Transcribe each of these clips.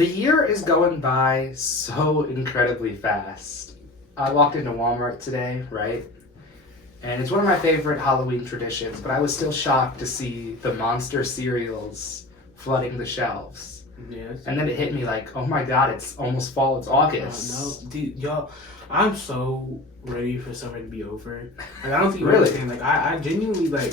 The year is going by so incredibly fast. I walked into Walmart today, right? And it's one of my favorite Halloween traditions, but I was still shocked to see the monster cereals flooding the shelves. Yes. And then it hit me like, oh my god, it's almost fall, it's August. No, dude, y'all, I'm so ready for summer to be over. Like, I don't think you Really? understand. Like, I genuinely, like,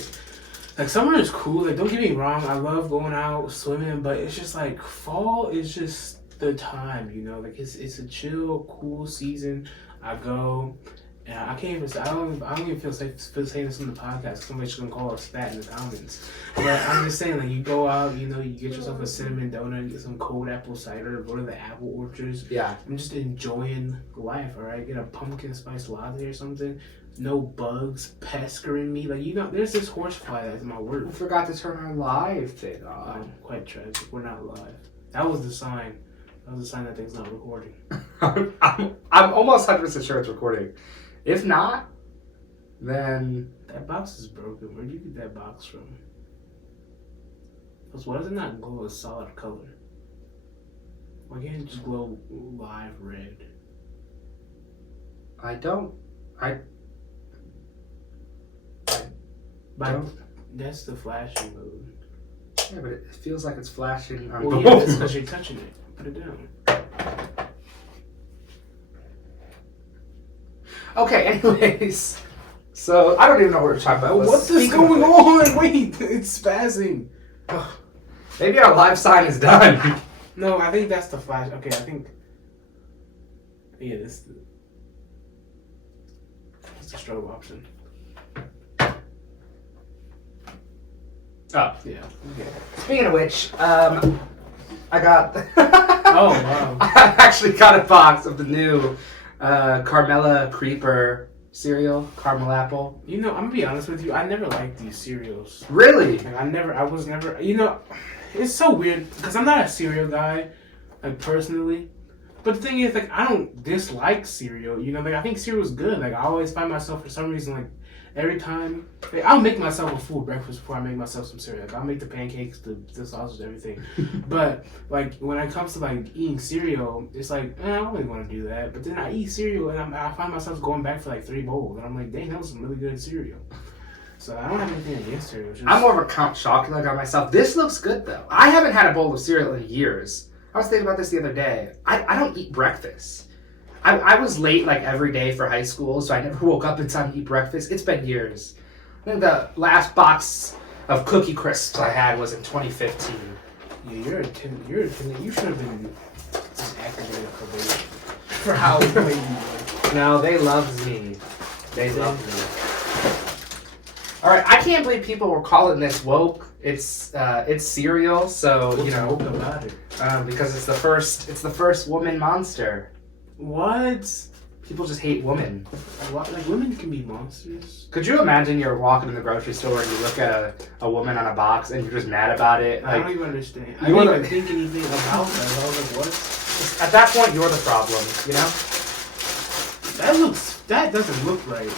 summer is cool. Like, don't get me wrong. I love going out, swimming, but it's just, like, fall is just the time, you know? Like, it's a chill, cool season. I go, and I can't even say, I don't even feel safe saying this on the podcast. Somebody's going to call us fat in the comments. But I'm just saying, like, you go out, you know, you get yourself a cinnamon donut, get some cold apple cider, go to the apple orchards. Yeah. I'm just enjoying life, all right? Get a pumpkin spice latte or something. No bugs pestering me. Like, you know, there's this horsefly that's my work. We forgot to turn our live thing Oh, on. quite tragic. We're not live. That was the sign. That was the sign that thing's not recording. I'm almost 100% sure it's recording. If not, then... That box is broken. Where'd you get that box from? Because why does it not glow a solid color? Why can't it just glow live red? That's the flashing mode. Yeah, but it feels like it's flashing on Well, both. yeah, that's because you're touching it. Put it down. Okay, anyways. So, I don't even know what we're talking about. What is going on? Wait, it's spazzing. Maybe our live sign is done. No, I think that's the flash. Okay, I think. Yeah, this is the strobe option. Oh. Yeah. Okay. Speaking of which, I got... Oh, wow. I actually got a box of the new Carmela Creeper cereal, caramel apple. You know, I'm gonna be honest with you. I never liked these cereals. Really? Like, I was never. You know, it's so weird because I'm not a cereal guy, like personally. But the thing is, like, I don't dislike cereal. You know, like I think cereal's good. Like I always find myself for some reason like every time, like, I'll make myself a full breakfast before I make myself some cereal. Like I'll make the pancakes, the sausage, everything. But like when it comes to like eating cereal, it's like I don't really want to do that. But then I eat cereal and I find myself going back for like 3 bowls, and I'm like, dang, that was some really good cereal. So I don't have anything against cereal. I'm more of a Count Chocula guy myself. This looks good though. I haven't had a bowl of cereal in years. I was thinking about this the other day. I don't eat breakfast. I was late like every day for high school, so I never woke up in time to eat breakfast. It's been years. I think the last box of Cookie Crisps I had was in 2015. Yeah, you're a tin. You should have been activated for how late you were. No, they loved me. They loved me. All right, I can't believe people were calling this woke. It's cereal, so What's you know woke about it? because it's the first woman monster. What? People just hate women. What? Like women can be monsters. Could you imagine you're walking in the grocery store and you look at a woman on a box and you're just mad about it? I Like, don't even understand. I don't even think anything about that. I was like, what? at that point, you're the problem. You know? That doesn't look right.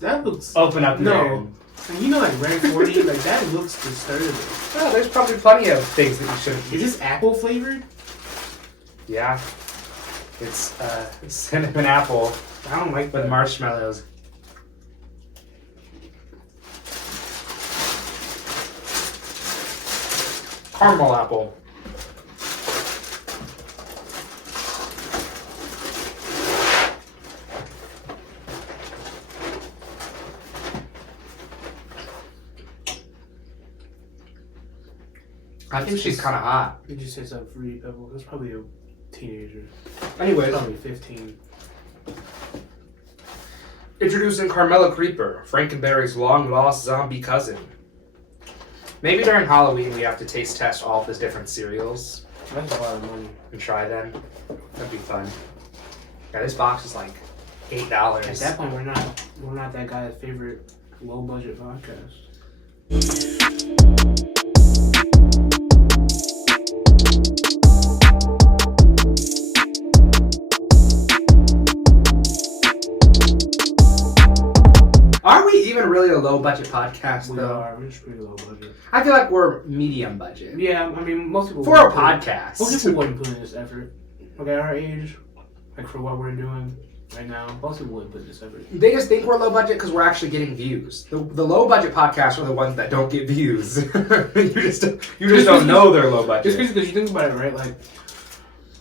That looks. Open up. No. And you know, like Red 40, like that looks disturbing. Well, there's probably plenty of things that you shouldn't eat. Is this apple flavored? Yeah. It's cinnamon apple I don't like with that. marshmallows. Caramel apple. I think she's kind of hot. Did you say something free apple? That's probably a teenager. Anyways, Probably 15. introducing Carmela Creeper, Frankenberry's long-lost zombie cousin. Maybe during Halloween we have to taste test all of the different cereals That's a lot of money. and try them. That'd be fun. Yeah, this box is like $8. At that point, we're not that guy's favorite low budget podcast. Are we even really really a low budget podcast, We though. are. We're just pretty low budget. I feel like we're medium budget. Yeah, I mean, most people... For a podcast. Most people wouldn't put in this effort. Like, at our age, like, for what we're doing right now, most people wouldn't put in this effort. They just think we're low budget because we're actually getting views. The low budget podcasts are the ones that don't get views. you just don't know they're low budget. It's crazy because you think about it, right? Like,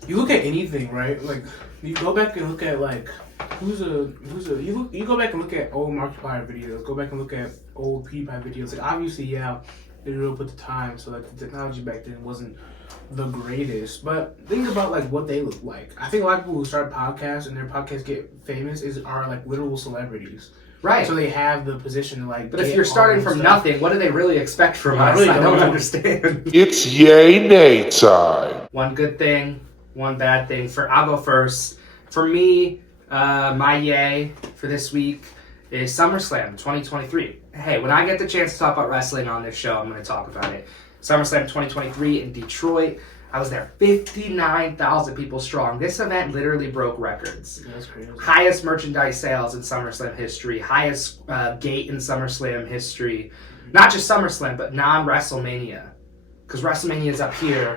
you look at anything, right? Like, you go back and look at, like, you go back and look at old Markiplier videos, go back and look at old PewDiePie videos. Like, obviously, yeah, they really put the time, so, like, the technology back then wasn't the greatest. But think about, like, what they look like. I think a lot of people who start podcasts and their podcasts get famous are, like, literal celebrities. Right. So they have the position to, like, but if you're starting from nothing, what do they really expect from us? Really I don't know. understand. It's yay nay time. One good thing, one bad thing. I'll go first. For me, my yay for this week is SummerSlam 2023. Hey, when I get the chance to talk about wrestling on this show, I'm going to talk about it. SummerSlam 2023 in Detroit. I was there, 59,000 people strong. This event literally broke records. That's crazy. Highest merchandise sales in SummerSlam history. Highest gate in SummerSlam history. Not just SummerSlam, but non-WrestleMania. Because WrestleMania is up here,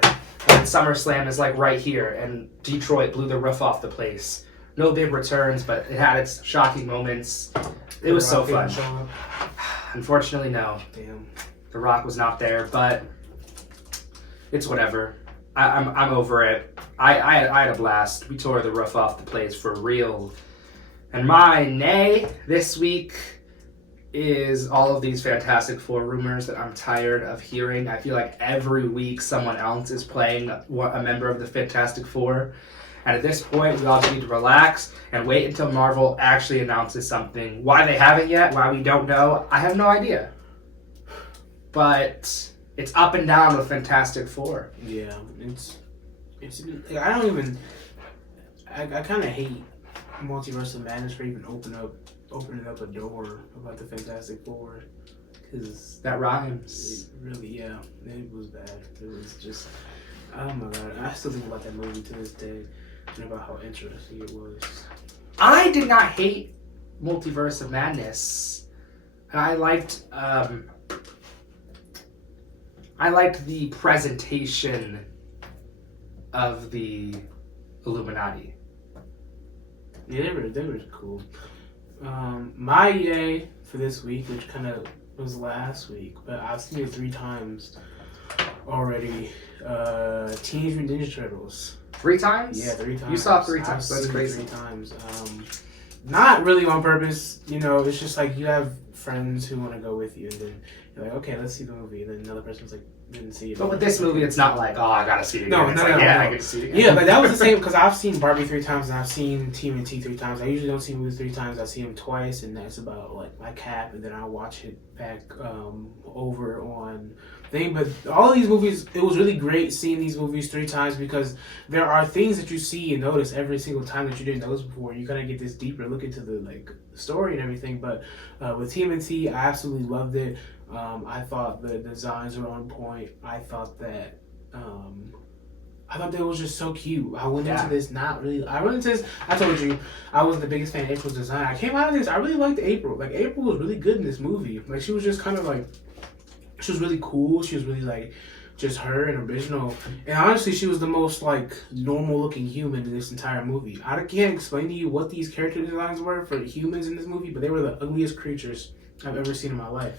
and SummerSlam is like right here, and Detroit blew the roof off the place. No big returns, but it had its shocking moments. It was so fun. Unfortunately, no. Damn. The Rock was not there, but it's whatever. I'm over it. I had a blast. We tore the roof off the place for real. And my nay this week is all of these Fantastic Four rumors that I'm tired of hearing. I feel like every week someone else is playing a member of the Fantastic Four. And at this point, we all just need to relax and wait until Marvel actually announces something. Why they haven't yet, why we don't know, I have no idea. But it's up and down with Fantastic Four. Yeah, it's I don't even. I kind of hate Multiverse of Madness for even opening up a door about the Fantastic Four, because That rhymes. really, yeah, it was bad. It was just, oh my god, I still think about that movie to this day and about how interesting it was. I did not hate Multiverse of Madness. And I liked the presentation of the Illuminati. Yeah, they were cool. My yay for this week, which kind of was last week, but I've seen it 3 times already. Teenage Mutant Ninja Turtles. 3 times? Yeah, 3 times. You saw it 3 times. I've That's seen crazy. it 3 times. Not really on purpose. You know, it's just like you have friends who want to go with you, and then you're like, okay, let's see the movie, and then another person's like, didn't see it. But with this movie, it's not like, oh, I gotta see it again. No, It's no, like, no, yeah, no. I get to see it again. Yeah, like that was the same, because I've seen Barbie 3 times and I've seen TMNT 3 times. I usually don't see movies 3 times. I see them twice, and that's about like my cap, and then I'll watch it back over on thing. But all of these movies, it was really great seeing these movies 3 times, because there are things that you see and notice every single time that you didn't notice before. You kind of get this deeper look into the like story and everything. But with TMNT, I absolutely loved it. I thought the designs were on point. I thought that it was just so cute. I went into this not really. I went into this. I told you I wasn't the biggest fan of April's design. I came out of this. I really liked April. Like April was really good in this movie. Like she was just kind of like, she was really cool. She was really like just her and original. And honestly, she was the most like normal looking human in this entire movie. I can't explain to you what these character designs were for humans in this movie, but they were the ugliest creatures I've ever seen in my life.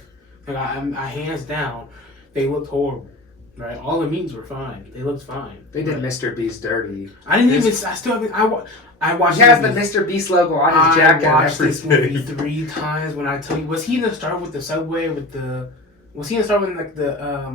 Like I hands down, they looked horrible. Right, all the mutants were fine. They looked fine. They did Mr. Beast dirty. I didn't even. I still haven't. I watched. He has the Mr. Beast logo on his jacket. I watched and this movie everything. 3 times. When I tell you, was he gonna start with the subway with the? Was he gonna start with like the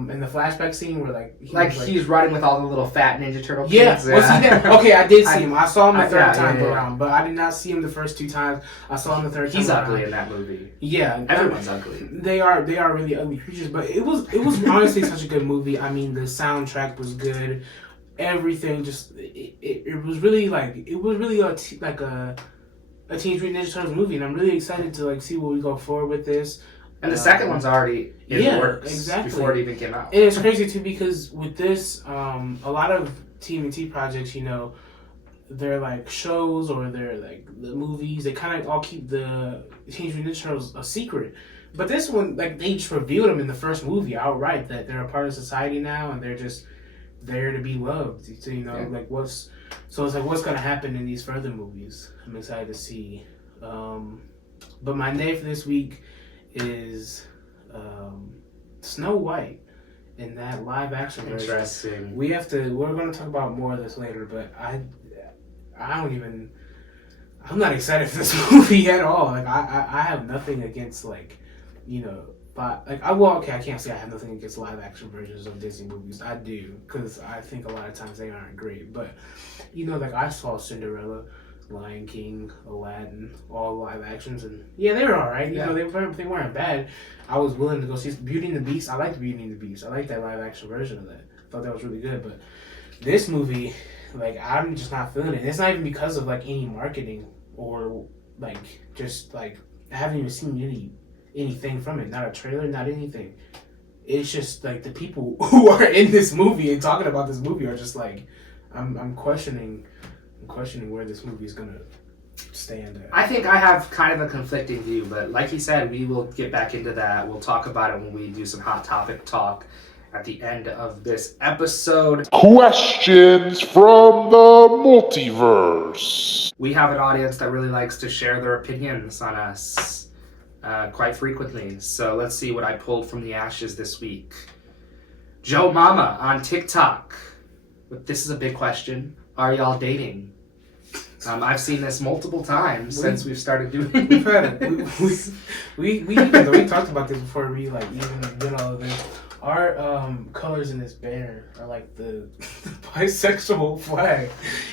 in the flashback scene where like he's running with all the little fat Ninja Turtle kids? Yeah, was he there? Okay, I did see him. I saw him the third time yeah. around, but I did not see him the first 2 times. I saw him the third time. He's around. ugly in that movie. Yeah, Everyone's ugly. They are really ugly creatures, but it was honestly such a good movie. I mean, the soundtrack was good. Everything just it was really like a Teenage Mutant Ninja Turtles movie, and I'm really excited to like see where we go forward with this. And the second one's already in the works exactly. before it even came out. And it's crazy too, because with this, a lot of TMNT projects, you know, they're like shows or they're like the movies. They kind of all keep the Teenage Mutant Ninja Turtles a secret. But this one, like, they just revealed them in the first movie outright that they're a part of society now and they're just there to be loved. So, you know, like, what's going to happen in these further movies? I'm excited to see. But my name for this week is Snow White in that live action version. Interesting. We're going to talk about more of this later, but I'm not excited for this movie at all. Like, I have nothing against, like, you know, but, like, I can't say I have nothing against live action versions of Disney movies. I do, because I think a lot of times they aren't great. But, you know, like, I saw Cinderella, Lion King, Aladdin, all live actions, and yeah, they were alright. You know, they weren't bad. I was willing to go see Beauty and the Beast. I liked Beauty and the Beast. I liked that live action version of that. I thought that was really good. But this movie, like, I'm just not feeling it. It's not even because of, like, any marketing or, like, just, like, I haven't even seen anything from it. Not a trailer, not anything. It's just, like, the people who are in this movie and talking about this movie are just, like, I'm questioning where this movie is gonna stand at. I think I have kind of a conflicting view, but like he said, we will get back into that. We'll talk about it when we do some hot topic talk at the end of this episode. Questions from the multiverse. We have an audience that really likes to share their opinions on us quite frequently. So let's see what I pulled from the ashes this week. Joe Mama on TikTok. But this is a big question. Are y'all dating? I've seen this multiple times since we've started doing we've had it. We talked about this before we like even did all of this. Our colors in this banner are like the bisexual flag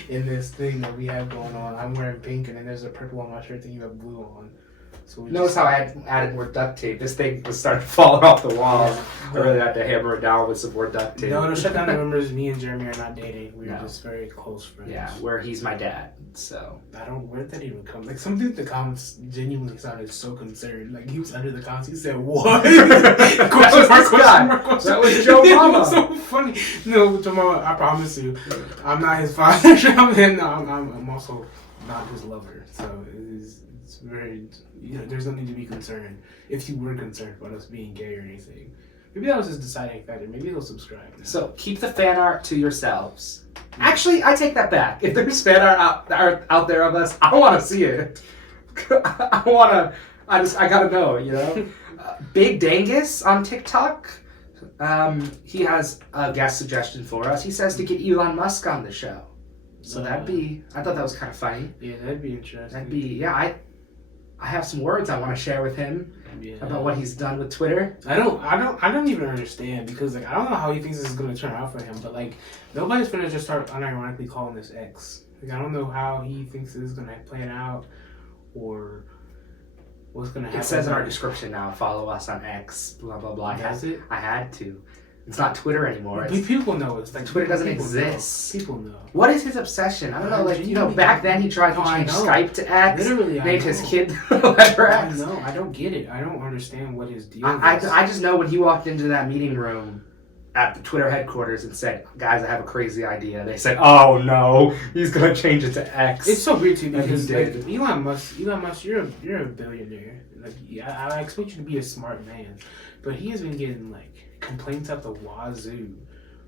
in this thing that we have going on. I'm wearing pink and then there's a purple on my shirt and you have blue on. So notice how I added more duct tape. This thing was starting to fall off the walls. Yeah. I really had to hammer it down with some more duct tape. No, shut down the rumors. Me and Jeremy are not dating. We're just very close friends. Yeah, where he's my dad. So where did that even come? Like, some dude in the comments genuinely sounded so concerned. Like, he was under the comments. He said, "What?" question mark. That was Joe Mama. It was so funny. No, Joe Mama. I promise you, I'm not his father. I'm also not his lover. So it's very. You know, there's nothing to be concerned if you were concerned about us being gay or anything. Maybe that was his deciding factor. Maybe he'll subscribe now. So keep the fan art to yourselves. Actually, I take that back. If there's fan art out there of us, I want to see it. I gotta know, you know? Big Dangus on TikTok. He has a guest suggestion for us. He says to get Elon Musk on the show. So I thought that was kind of funny. Yeah, that'd be interesting. I have some words I want to share with him about what he's done with Twitter. I don't even understand because like I don't know how he thinks this is gonna turn out for him, but like nobody's gonna just start unironically calling this X. Like I don't know how he thinks this is gonna play it out or what's gonna happen. It says in our description now, follow us on X, blah blah blah. Does it? I had to. It's not Twitter anymore. People know it's like Twitter doesn't exist. People know. What is his obsession? I don't know. Like, you know, back then he tried to change Skype to X. Literally, named his kid letter X. I know. I don't get it. I don't understand what his deal is. I just know when he walked into that meeting room at the Twitter headquarters and said, "Guys, I have a crazy idea." They said, "Oh no, he's gonna change it to X." It's so weird too because like, Elon Musk, you're a billionaire. Like, I expect you to be a smart man, but he has been getting like complaints at the wazoo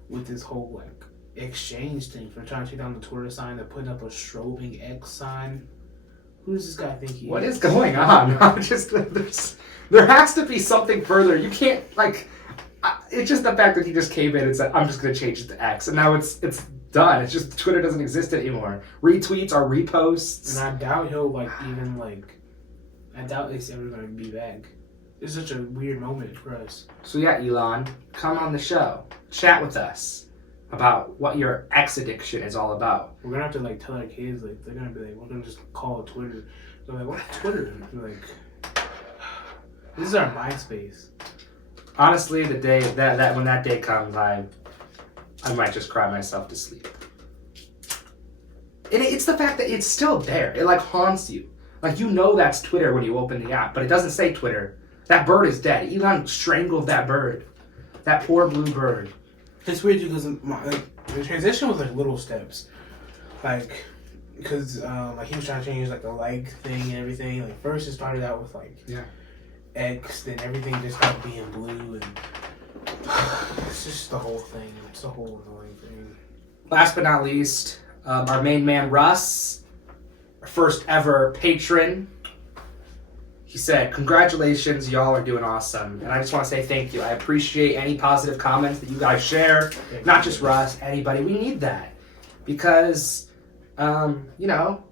with this whole like exchange thing for trying to take down the Twitter sign and putting up a strobing X sign. Who does this guy think he is? What is going on? There has to be something further. You can't like. It's just the fact that he just came in and said, "I'm just going to change it to X," and now it's done. It's just Twitter doesn't exist anymore. Retweets are reposts, and I doubt he'll like even like. I doubt it's ever going to be back. It's such a weird moment for us. So yeah, Elon, come on the show. Chat with us about what your X addiction is all about. We're going to have to like tell our kids, like, they're going to be like, we're going to just call it Twitter. They're like, what's Twitter? We're like, this is our MySpace. Honestly, the day that when that day comes, I might just cry myself to sleep. And it's the fact that it's still there. It like haunts you. Like, you know that's Twitter when you open the app, but it doesn't say Twitter. That bird is dead. Elon strangled that bird. That poor blue bird. It's weird because like the transition was like little steps. Like, because like he was trying to change like the like thing and everything. Like, first it started out with like X, then everything just stopped being blue, and it's just the whole thing. It's a whole annoying thing. Last but not least, our main man Russ, our first ever patron. He said, "Congratulations, y'all are doing awesome." And I just want to say thank you. I appreciate any positive comments that you guys share. Not just Russ, anybody. We need that. Because, you know,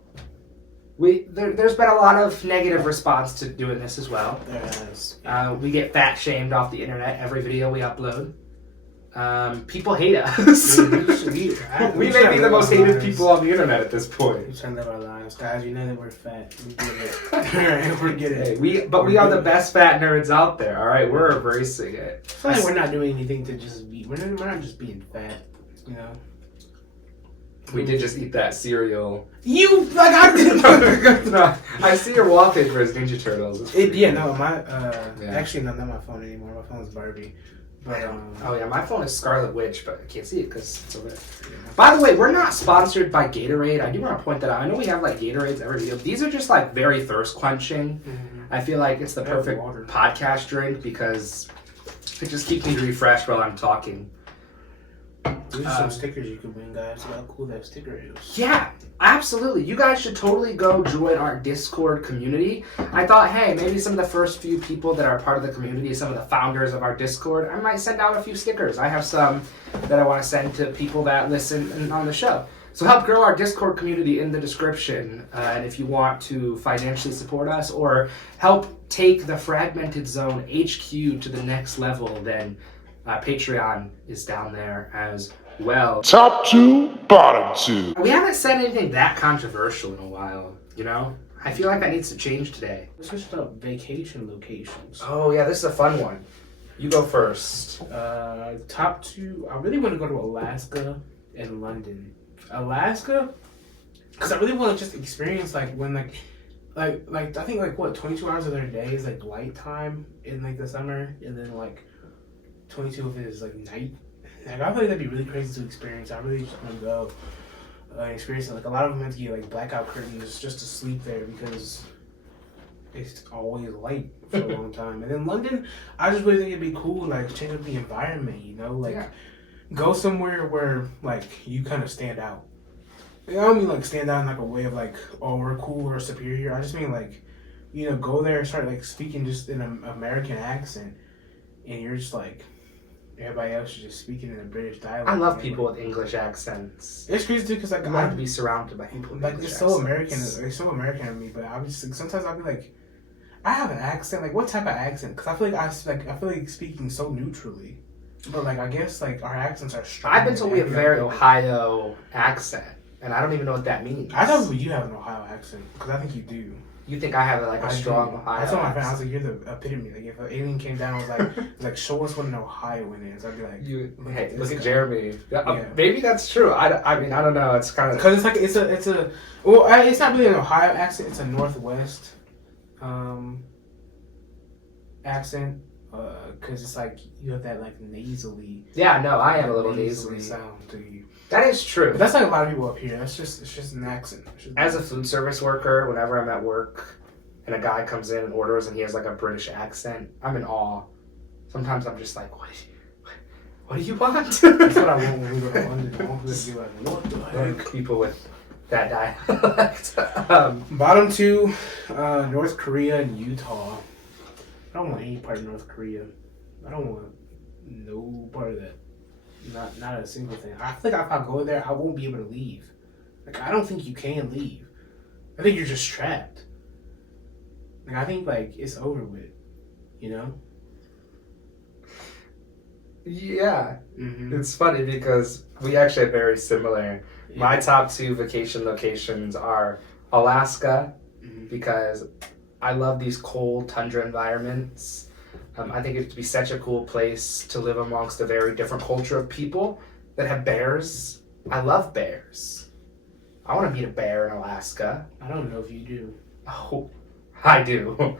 there's been a lot of negative response to doing this as well. Yes. We get fat shamed off the internet every video we upload. People hate us. We may be the most hated people on the internet at this point. We trying to live our lives, guys. You know that we're fat. We get it. We get it. We are the best fat nerds out there. All right, we're embracing it. I feel like we're not doing anything to just be. We're not just being fat. You know. We did just eat that cereal. You like I did. No, I see your wallpaper as Ninja Turtles. Actually, no, not my phone anymore. My phone's Barbie. But oh yeah, my phone is Scarlet Witch, but I can't see it because it's over there. By the way, we're not sponsored by Gatorade. I do want to point that out. I know we have like Gatorades every video. These are just like very thirst quenching. Mm-hmm. I feel like it's the perfect podcast drink because it just keeps me refreshed while I'm talking. There's some stickers you can win, guys. Look how cool that sticker is. Yeah, absolutely. You guys should totally go join our Discord community. I thought, hey, maybe some of the first few people that are part of the community, some of the founders of our Discord, I might send out a few stickers. I have some that I want to send to people that listen on the show. So help grow our Discord community in the description. And if you want to financially support us or help take the Fragmented Zone HQ to the next level, then Patreon is down there as well. Top 2, bottom 2. We haven't said anything that controversial in a while, you know? I feel like that needs to change today. Let's switch up vacation locations. Oh yeah, this is a fun one. You go first. Top 2, I really want to go to Alaska and London. Alaska, because I really want to just experience like when like I think like what 22 hours of their day is like light time in like the summer, and then like 22 of it is like night. Like, I feel like that'd be really crazy to experience. I really just want to go experience it. Like a lot of them have to get like blackout curtains just to sleep there because it's always light for a long time. And then London, I just really think it'd be cool, like change up the environment. You know, like go somewhere where like you kind of stand out. Like, I don't mean like stand out in like a way of like, oh, we're cool or superior. I just mean like, you know, go there and start like speaking just in an American accent, and you're just like. Everybody else is just speaking in a British dialect. I love people with English accents. It's crazy too, because like I like to be surrounded by people with like English they're so American. They're so American to me, but I was like, sometimes I'll be like, I have an accent. Like, what type of accent? Because I feel like speaking so neutrally. But like, I guess like our accents are strong. I've been told we have a very Ohio accent, and I don't even know what that means. I thought you have an Ohio accent because I think you do. You think I have like a strong Ohio? That's what my friend. I was like, you're the epitome. Like, if an alien came down, I was like, show us what an Ohioan is. I'd be like, look at Jeremy. Yeah. Maybe that's true. I mean, I don't know. It's kind of because it's like it's a well, it's not really an Ohio accent. It's a Northwest accent. Because it's like you have that like nasally. Yeah, no, I am a little nasally sound to you. That is true. But that's like a lot of people up here. It's just an accent. As a food service worker, whenever I'm at work and a guy comes in and orders and he has like a British accent, I'm in awe. Sometimes I'm just like, what do you want? That's what I want when we go to London. I want to be like, what the heck? People with that dialect. Bottom 2, North Korea and Utah. I don't want any part of North Korea. I don't want no part of that. Not a single thing. I think if I go there, I won't be able to leave. Like, I don't think you can leave. I think you're just trapped. Like, I think, like, it's over with. You know? Yeah. Mm-hmm. It's funny because we actually are very similar. Yeah. My top 2 vacation locations are Alaska, because I love these cold tundra environments. I think it'd be such a cool place to live amongst a very different culture of people that have bears. I love bears. I want to meet a bear in Alaska. I don't know if you do. Oh, I do.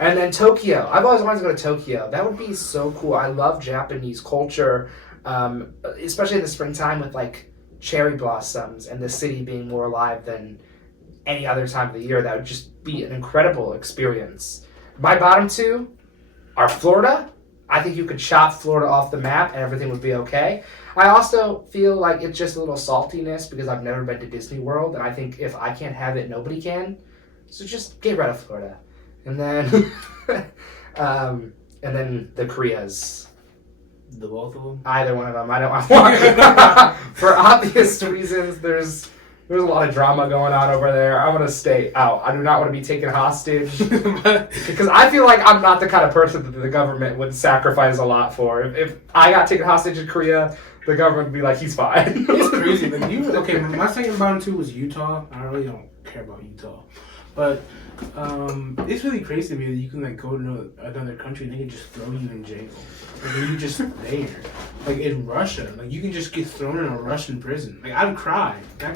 And then Tokyo. I've always wanted to go to Tokyo. That would be so cool. I love Japanese culture, especially in the springtime with like cherry blossoms and the city being more alive than any other time of the year. That would just be an incredible experience. My bottom 2, are Florida. I think you could chop Florida off the map and everything would be okay. I also feel like it's just a little saltiness because I've never been to Disney World, and I think if I can't have it, nobody can. So just get rid of Florida. And then and then the Koreas. The both of them? Either one of them. I don't want for obvious reasons. There's a lot of drama going on over there. I want to stay out. I do not want to be taken hostage because I feel like I'm not the kind of person that the government would sacrifice a lot for. If I got taken hostage in Korea, the government would be like, he's fine. It's crazy. Like, okay, my second bottom two was Utah. I really don't care about Utah, but it's really crazy to me that you can like go to another country and they can just throw you in jail. Like, you're just there. Like in Russia, like you can just get thrown in a Russian prison. Like I'd cry. I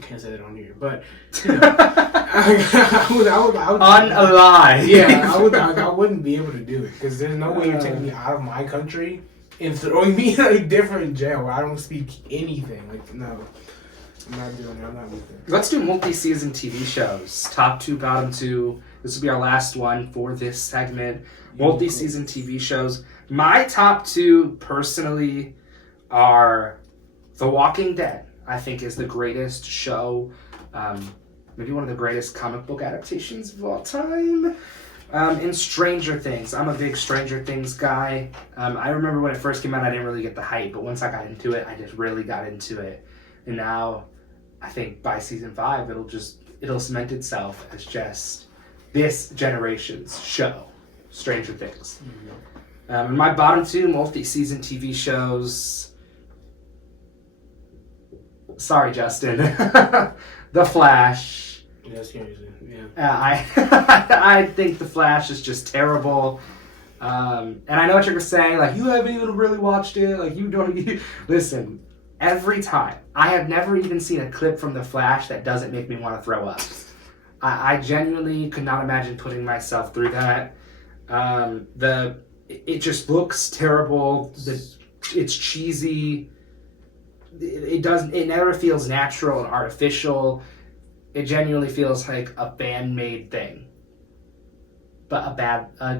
can't say that on here, but you know, I would Unalive. Yeah, I wouldn't be able to do it because there's no way you're taking me out of my country and throwing me in a different jail where I don't speak anything. Like no. I'm not doing it. I'm not with it. Let's do multi-season TV shows. Top two, bottom two. This will be our last one for this segment. Multi-season TV shows. My top two, personally, are The Walking Dead. I think is the greatest show. Maybe one of the greatest comic book adaptations of all time. And Stranger Things. I'm a big Stranger Things guy. I remember when it first came out, I didn't really get the hype. But once I got into it, I just really got into it. And now, I think by season 5, it'll cement itself as just this generation's show, Stranger Things. Mm-hmm. My bottom two multi-season TV shows. Sorry, Justin. The Flash. Yeah, seriously. Yeah. I think The Flash is just terrible. And I know what you're saying. Like, you haven't even really watched it. Like, you don't. Listen. Every time. I have never even seen a clip from The Flash that doesn't make me want to throw up. I genuinely could not imagine putting myself through that. It just looks terrible. It's cheesy. It never feels natural and artificial. It genuinely feels like a fan-made thing. But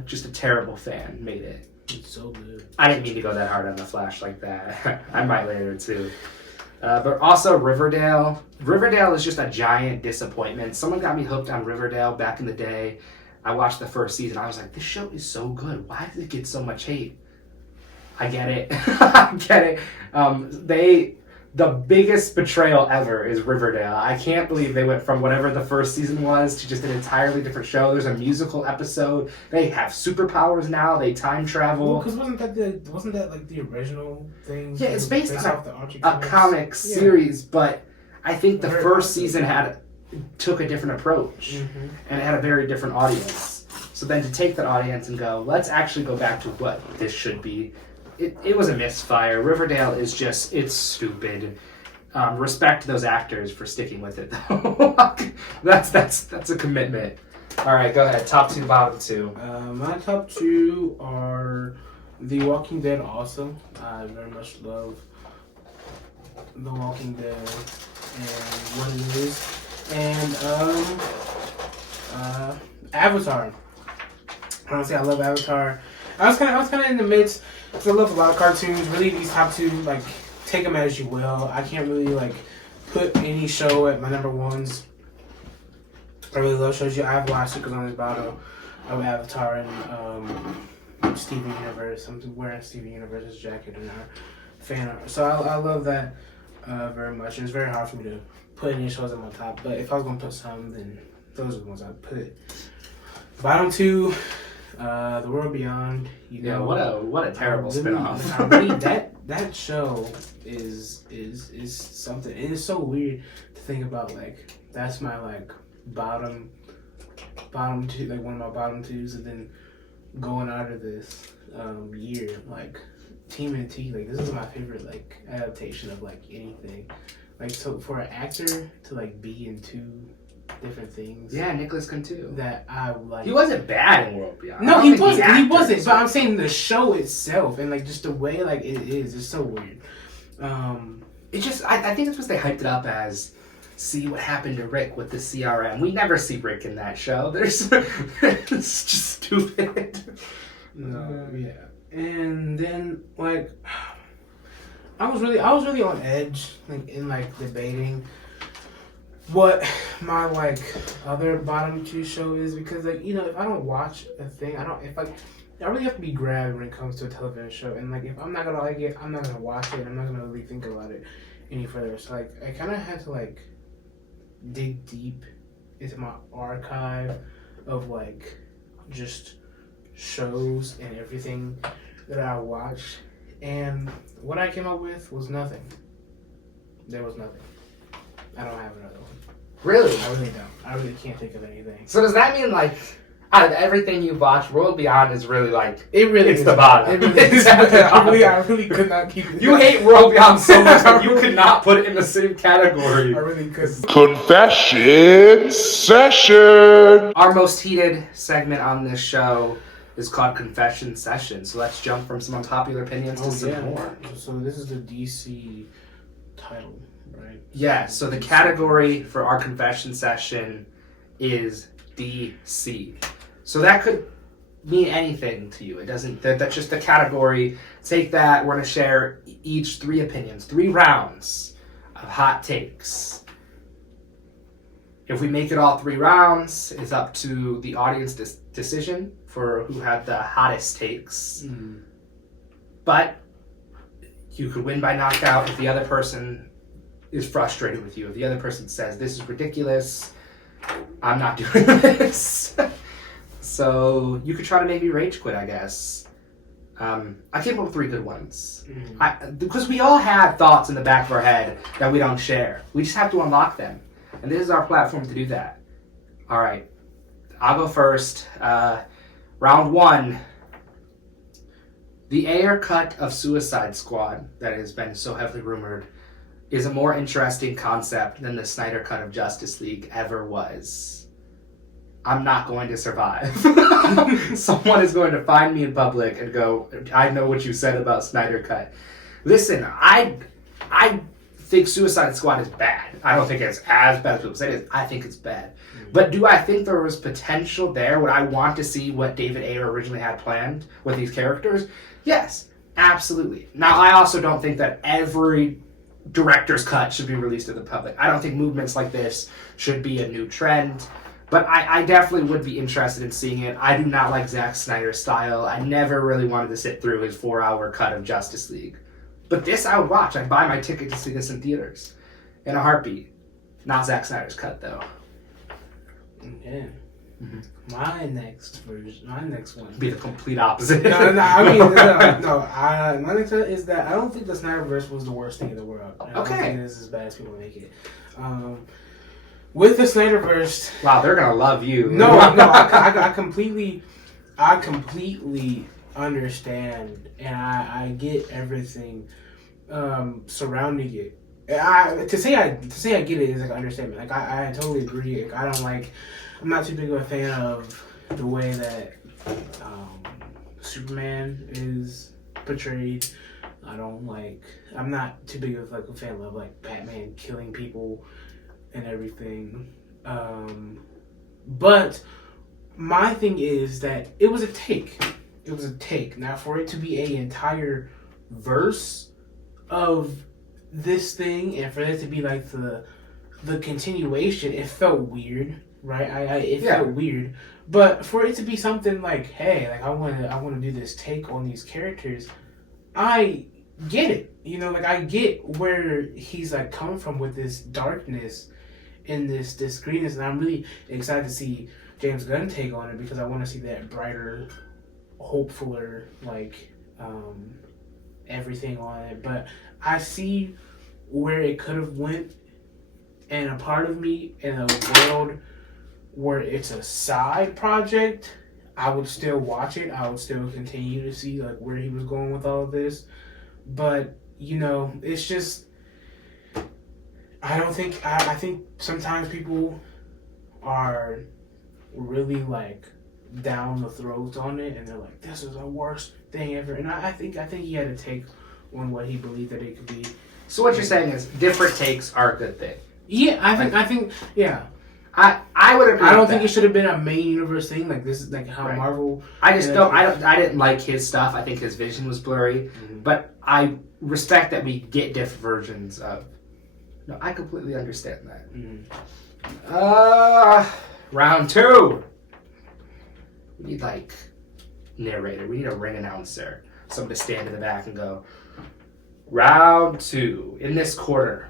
just a terrible fan made it. It's so good. I didn't mean to go that hard on The Flash like that. I might later too. But also Riverdale. Riverdale is just a giant disappointment. Someone got me hooked on Riverdale back in the day. I watched the first season. I was like, this show is so good. Why does it get so much hate? I get it. I get it. The biggest betrayal ever is Riverdale. I can't believe they went from whatever the first season was to just an entirely different show. There's a musical episode. They have superpowers now. They time travel. Well, because wasn't that like the original thing? Yeah, it's based on a comic series, but I think the first season took a different approach, and it had a very different audience. So then to take that audience and go, let's actually go back to what this should be. It was a misfire. Riverdale is just, it's stupid. Respect to those actors for sticking with it, though. That's a commitment. All right, go ahead. Top two, bottom two. My top two are The Walking Dead also. I very much love The Walking Dead and what it is. And Avatar. Honestly, I love Avatar. I was kind of in the midst because I love a lot of cartoons. Really, these top two, like, take them as you will. I can't really like put any show at my number ones. I really love shows. I have watched it because on this bottle of Avatar and Steven Universe. I'm wearing Steven Universe's jacket and fan art. So I love that very much. And it's very hard for me to put any shows at my top. But if I was gonna put some, then those are the ones I'd put. Bottom two. The World Beyond. What a terrible spinoff. I mean, that show is something, and it's so weird to think about. Like that's my like bottom two, like one of my bottom twos, and then going out of this year, like TMNT, like this is my favorite like adaptation of like anything. Like so for an actor to like be in two different things. Yeah, Nicholas Cantu. That I like. He wasn't bad in World Beyond. No, he wasn't. He wasn't. But I'm saying the show itself and like just the way like it is, it's so weird. It just I think it's because they hyped it up as see what happened to Rick with the CRM. We never see Rick in that show. It's just stupid. No, yeah. And then like I was really on edge, like in like debating what my like other bottom two show is, because like, you know, if I don't watch a thing, I really have to be grabbed when it comes to a television show, and like if I'm not gonna like it, I'm not gonna watch it. I'm not gonna really think about it any further. So like I kind of had to like dig deep into my archive of like just shows and everything that I watched, and what I came up with was nothing. There was nothing. I don't have another one. Really? I really don't. I really can't think of anything. So does that mean like out of everything you've watched, World Beyond is really like it's is the bottom. It really is. I really could not keep it. You hate World Beyond so much that you could not put it in the same category. I really could. Confession session. Our most heated segment on this show is called Confession Session. So let's jump from some unpopular opinions to some more. So this is the DC title, right? Yeah, so the category for our confession session is DC. So that could mean anything to you. It doesn't, that's just the category. Take that, we're going to share each 3 opinions, 3 rounds of hot takes. If we make it all 3 rounds, it's up to the audience decision for who had the hottest takes. Mm. But you could win by knockout if the other person is frustrated with you. If the other person says, this is ridiculous, I'm not doing this. So you could try to maybe rage quit, I guess. I came up with 3 good ones. Mm. Because we all have thoughts in the back of our head that we don't share. We just have to unlock them. And this is our platform to do that. All right. I'll go first. Round 1. The Ayer cut of Suicide Squad, that has been so heavily rumored, is a more interesting concept than the Snyder cut of Justice League ever was. I'm not going to survive. Someone is going to find me in public and go, I know what you said about Snyder cut. Listen, I think Suicide Squad is bad. I don't think it's as bad as people say it is. I think it's bad. But do I think there was potential there? Would I want to see what David Ayer originally had planned with these characters? Yes, absolutely. Now, I also don't think that every director's cut should be released to the public. I don't think movements like this should be a new trend. But I definitely would be interested in seeing it. I do not like Zack Snyder's style. I never really wanted to sit through his 4-hour cut of Justice League. But this I would watch. I'd buy my ticket to see this in theaters. In a heartbeat. Not Zack Snyder's cut, though. Okay. Mm-hmm. My next one. Be the complete opposite. My next one is that I don't think the Snyderverse was the worst thing in the world. I don't think it's as bad as people make it. With the Snyderverse... Wow, they're going to love you. No, I completely understand, and I get everything surrounding it. To say I get it is like an understatement. Like I totally agree. Like, I'm not too big of a fan of the way that Superman is portrayed. I'm not too big of like a fan of like Batman killing people and everything. But my thing is that it was a take. It was a take. Now for it to be an entire verse of this thing, and for it to be like the continuation, it felt weird, right? It felt weird. But for it to be something like, hey, like I want to do this take on these characters, I get it. You know, like I get where he's like coming from with this darkness and this greenness, and I'm really excited to see James Gunn take on it, because I want to see that brighter, hopefuler, like everything on it. But I see where it could have went, and a part of me in a world where it's a side project, I would still watch it. I would still continue to see like where he was going with all of this. But you know, it's just I think sometimes people are really like down the throat on it, and they're like, this is the worst thing ever. And I think he had a take on what he believed that it could be. So what you're saying is different takes are a good thing. Yeah, I think, yeah. I would agree. I don't with think that. it should have been a main universe thing. Like this is like how Right. Marvel. I just don't. I didn't like his stuff. I think his vision was blurry. Mhm. But I respect that we get different versions of. No, I completely understand that. Mhm. Round 2. We need like narrator. We need a ring announcer. Someone to stand in the back and go. Round 2 in this quarter.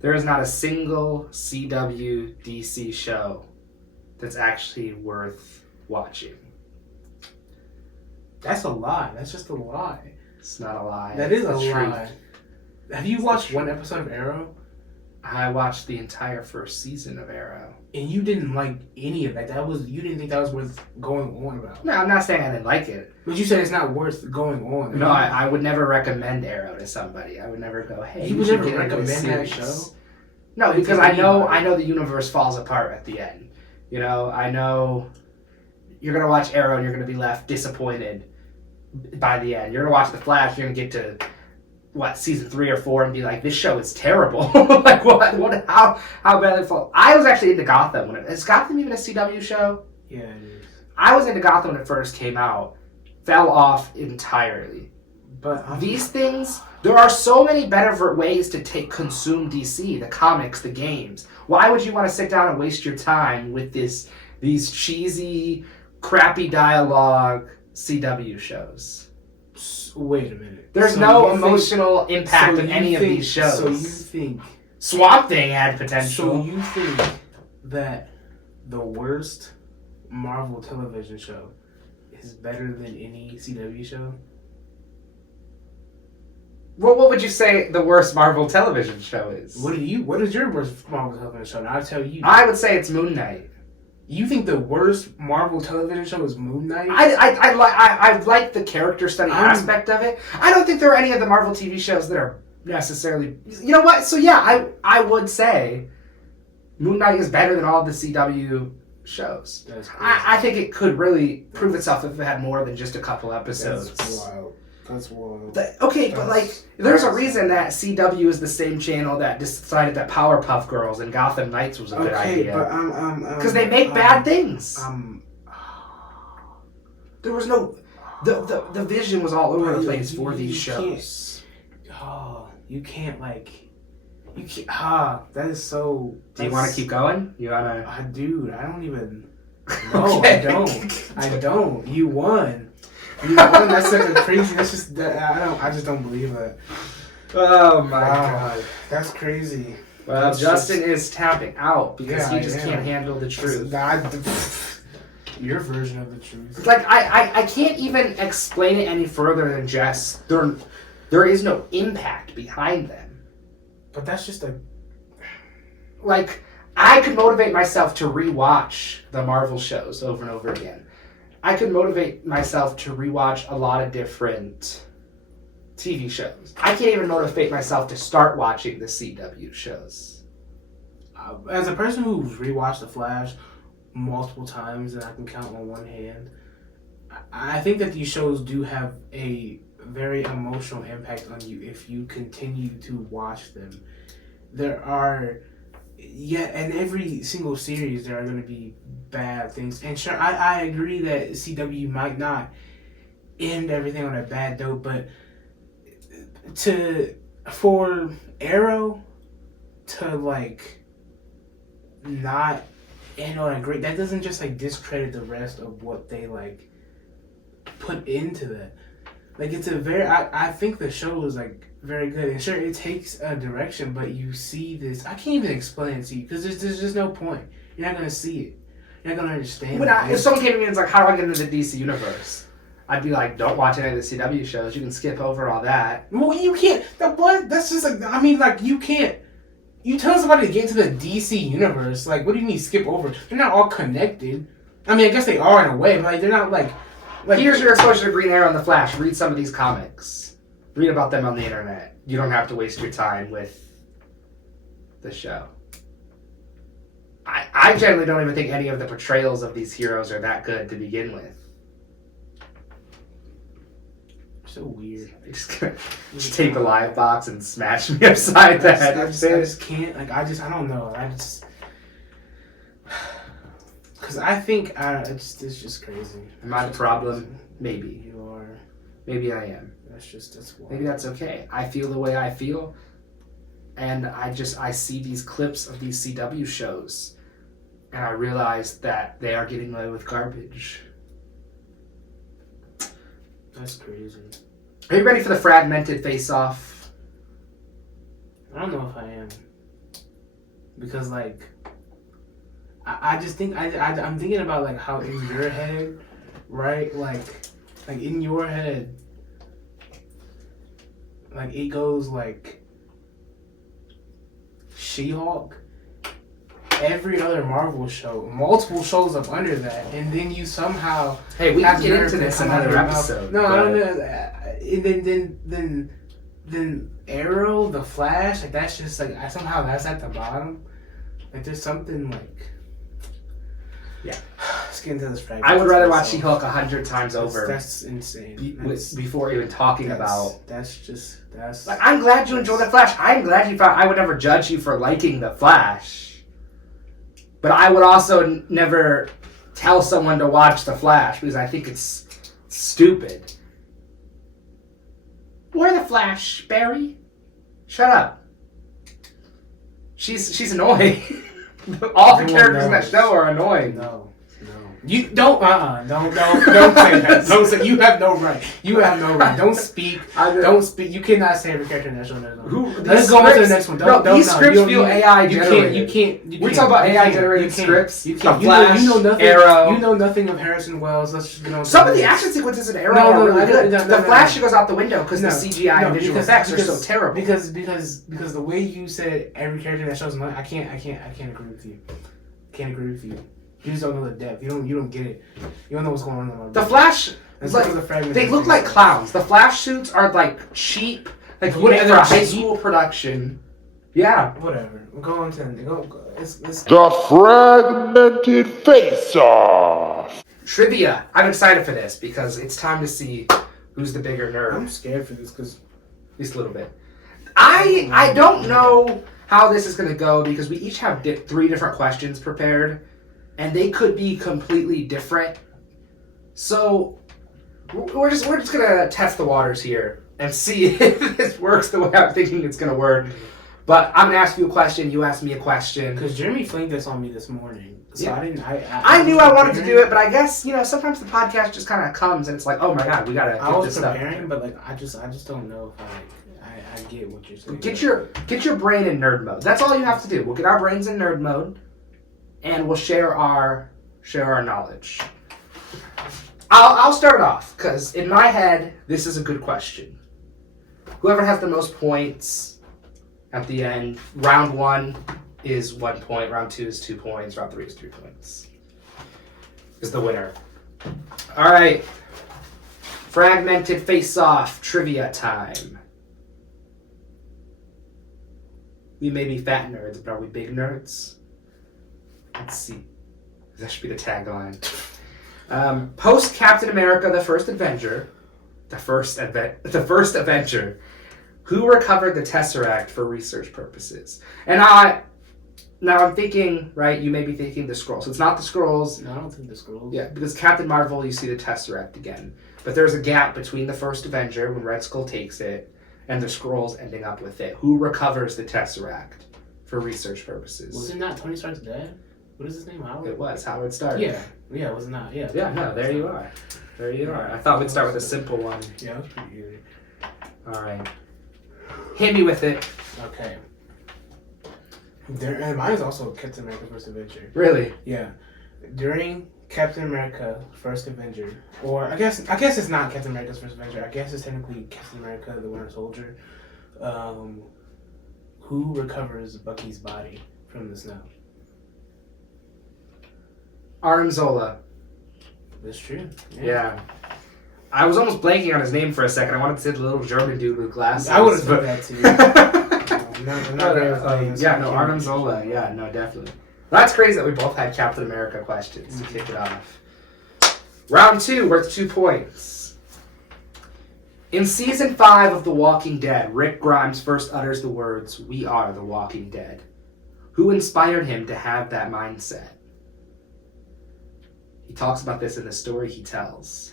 There is not a single CW DC show that's actually worth watching. That's a lie. That's just a lie. It's not a lie. That is It's a the truth. lie. Have you watched one episode of Arrow? I watched the entire first season of Arrow. And you didn't like any of that. You didn't think that was worth going on about. No, I'm not saying I didn't like it. But you said it's not worth going on. No, I would never recommend Arrow to somebody. I would never go, hey, You you would should never get into this recommend that series. show? No, Like, because to I know anybody. the universe falls apart at the end. You know, I know you're gonna watch Arrow and you're gonna be left disappointed by the end. You're gonna watch The Flash, you're gonna get to season 3 or 4 and be like, this show is terrible. Like what how badly fall. I was actually into Gotham is Gotham even a CW show? Yeah, it is. I was into Gotham when it first came out. Fell off entirely. But These things, there are so many better ways to consume DC, the comics, the games. Why would you want to sit down and waste your time with these cheesy, crappy dialogue CW shows? Wait a minute. There's So no you emotional impact so in you any of think- these shows. So you think Swamp Thing had potential. So you think that the worst Marvel television show is better than any CW show? Well, what would you say the worst Marvel television show is? What is your worst Marvel television show? And I'll tell you. I would say it's Moon Knight. You think the worst Marvel television show is Moon Knight? I like the character study aspect of it. I don't think there are any of the Marvel TV shows that are necessarily. You know what? So yeah, I would say Moon Knight is better than all the CW shows. That's crazy. I think it could really prove itself if it had more than just a couple episodes. That's wild. That's wild. But like, there's a reason that CW is the same channel that decided that Powerpuff Girls and Gotham Knights was a good idea. But Because they make bad things. There was no, the vision was all over the place for these shows. You can't. That is so. Do you want to keep going? You want to? Dude, I don't even. No, Okay. I don't. You won. That's such a crazy. That's just. I just don't believe that. Oh my God, that's crazy. Well, That's Justin is tapping out because he Yeah, just I am. can't handle the truth. Your version of the truth. Like I can't even explain it any further than just there is no impact behind them. But that's just a. Like I could motivate myself to rewatch the Marvel shows over and over again. I could motivate myself to rewatch a lot of different TV shows. I can't even motivate myself to start watching the CW shows. As a person who's rewatched The Flash multiple times, and I can count on one hand, I think that these shows do have a very emotional impact on you if you continue to watch them. There are, in every single series, there are going to be bad things. And sure, I agree that CW might not end everything on a bad note, but for Arrow to not end on a great, that doesn't just discredit the rest of what they put into that. It's a very, I think the show is very good, and sure it takes a direction, but you see this, I can't even explain it to you because there's just no point. You're not gonna see it. You're not gonna understand it. If someone came to me and was like, how do I get into the DC universe? I'd be like, don't watch any of the CW shows. You can skip over all that. Well, you can't. What? That's just you can't. You tell somebody to get into the DC universe, what do you mean skip over? They're not all connected. I mean, I guess they are in a way, but they're not Here's your exposure to Green Arrow and the Flash. Read some of these comics. Read about them on the internet. You don't have to waste your time with the show. I generally don't even think any of the portrayals of these heroes are that good to begin with. so weird. You're just gonna just take the live box and smash me upside the head. I just can't. Like, I don't know. Because I think it's just crazy. Am I the problem? Maybe. You are. Maybe I am. That's wild. Maybe that's okay. I feel the way I feel, and I see these clips of these CW shows, and I realize that they are getting away with garbage. That's crazy. Are you ready for the fragmented face-off? I don't know if I am. Because, like, I just think, I'm thinking about, like, how in your head, right? Like in your head, like, it goes, like, She-Hulk, every other Marvel show, multiple shows up under that, and then you somehow... Hey, we can get into this another episode. No, I don't know. And then Arrow, The Flash, like, that's just, like, somehow that's at the bottom. Like, there's something, like... Yeah. Let's get into this fragment. I would rather watch She-Hulk 100 times over. That's insane. Before even talking about... That's... Like, I'm glad you enjoyed The Flash. I'm glad you found... I would never judge you for liking The Flash. But I would also never tell someone to watch The Flash because I think it's stupid. Why The Flash, Barry? Shut up. She's annoying. All the characters in that show are annoying. No. You don't don't say that. Don't say, you have no right. You have no right. Don't speak. Don't speak. You cannot say every character in that show. Let's go on to the next one. These scripts feel AI generated. You can't. We talk about AI generated scripts. You can't. Flash, you know nothing. Arrow. You know nothing of Harrison Wells. Let's just get on. Some of the action sequences in Arrow are really good. The Flash goes out the window because the CGI and visual effects are so terrible. Because the way you said every character in that show is annoying, I can't agree with you. Can't agree with you. You just don't know the depth. You don't get it. You don't know what's going on in my brain. The Flash, they look like clowns. The Flash suits are like cheap, like for a high school production. Yeah. Whatever. Go on to The fragmented face-off. Trivia. I'm excited for this because it's time to see who's the bigger nerd. I'm scared for this because at least a little bit. I don't know how this is going to go because we each have 3 different questions prepared. And they could be completely different. So we're just gonna test the waters here and see if this works the way I'm thinking it's gonna work. But I'm gonna ask you a question, you ask me a question. Because Jeremy flinged this on me this morning. So yeah. I knew I wanted to do it, but I guess, sometimes the podcast just kind of comes and it's like, oh my god, we gotta get this stuff. I was preparing, but like I just don't know if I get what you're saying. Get your brain in nerd mode. That's all you have to do. We'll get our brains in nerd mode. And we'll share our knowledge. I'll start off because in my head this is a good question. Whoever has the most points at the end, round 1 is 1 point, round 2 is 2 points, round 3 is 3 points. Is the winner. All right, fragmented face-off trivia time. We may be fat nerds, but are we big nerds? Let's see. That should be the tagline. Post Captain America: The First Avenger, who recovered the Tesseract for research purposes? And now I'm thinking, right? You may be thinking the Skrulls. It's not the Skrulls. No, I don't think the Skrulls. Yeah, because Captain Marvel, you see the Tesseract again, but there's a gap between the First Avenger when Red Skull takes it and the Skrulls ending up with it. Who recovers the Tesseract for research purposes? Was it not Tony Stark's dad? What is his name? Howard? It was Howard Stark. Yeah, it was not. Yeah. Yeah, no, there you are. There you are. I thought we'd start with a simple one. Yeah, that was pretty easy. All right. Hit me with it. Okay. And mine is also Captain America: First Avenger. Really? Yeah. During Captain America: First Avenger, or I guess it's not Captain America's First Avenger. I guess it's technically Captain America: The Winter Soldier. Who recovers Bucky's body from the snow? Arnim Zola. That's true. Yeah. I was almost blanking on his name for a second. I wanted to say the little German dude with glasses. I would have said that too. Arnim Zola. Yeah, no, definitely. That's crazy that we both had Captain America questions to kick it off. Round 2, worth 2 points. In season 5 of The Walking Dead, Rick Grimes first utters the words, "We are the Walking Dead." Who inspired him to have that mindset? He talks about this in the story he tells.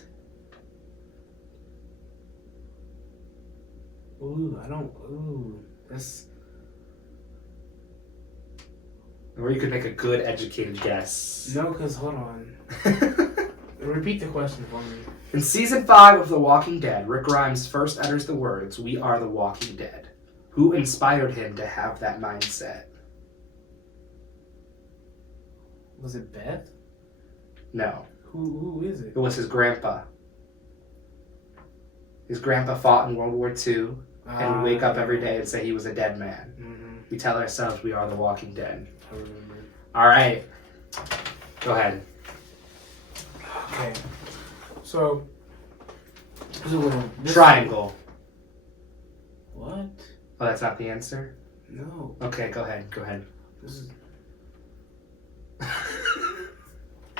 That's... Or you could make a good educated guess. No, because hold on. Repeat the question for me. In season 5 of The Walking Dead, Rick Grimes first utters the words, "We are the Walking Dead." Who inspired him to have that mindset? Was it Beth? No. Who is it? It was his grandpa. His grandpa fought in World War II, and we wake up every day and say he was a dead man. Mm-hmm. We tell ourselves we are the Walking Dead. I remember. All right. Go ahead. Okay. So Triangle. What? Oh, that's not the answer? No. Okay, go ahead. Go ahead. This is...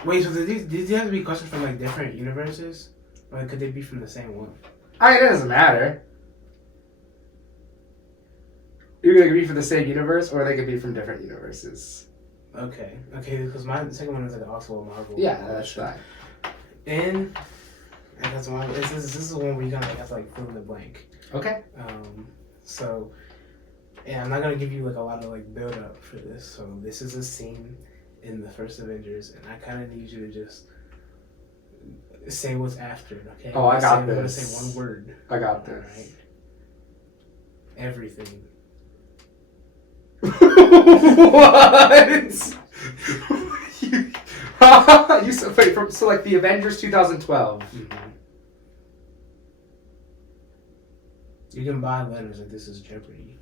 Wait, so did these have to be questions from like different universes? Or could they be from the same one? I mean, it doesn't matter. You're going to be from the same universe, or they could be from different universes. Okay, because my second one is like also a Marvel. Yeah, that's fine. And that's one. This is one where you gotta have to like fill in the blank. Okay. So, yeah, I'm not gonna give you like a lot of like build up for this. So this is a scene in the first Avengers, and I kind of need you to just say what's after it. Okay. Oh, I got this. I'm gonna say one word. I got this. All right. Everything. What? You said, wait, so like the Avengers 2012. Mm-hmm. You can buy letters if this is Jeopardy.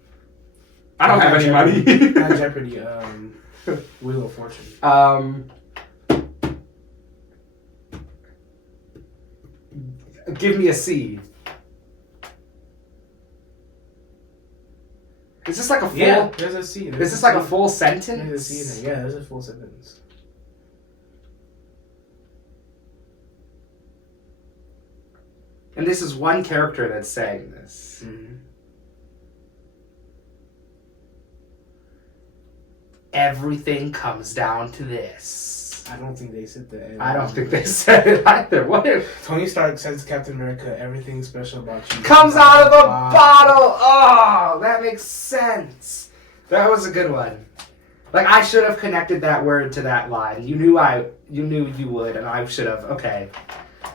I don't have any money. Not Jeopardy. Wheel of Fortune. Give me a C. Is this like a full? Yeah, there's a C. Is this like a full sentence? There's a C in there. Yeah, there's a full sentence. And this is one character that's saying this. Mm-hmm. Everything comes down to this. I don't think they said that. I don't think they said it either. What if Tony Stark says to Captain America, "Everything special about you comes out of a bottle"? Oh, that makes sense. That was a good one. Like, I should have connected that word to that line. You knew you would, and I should have. Okay,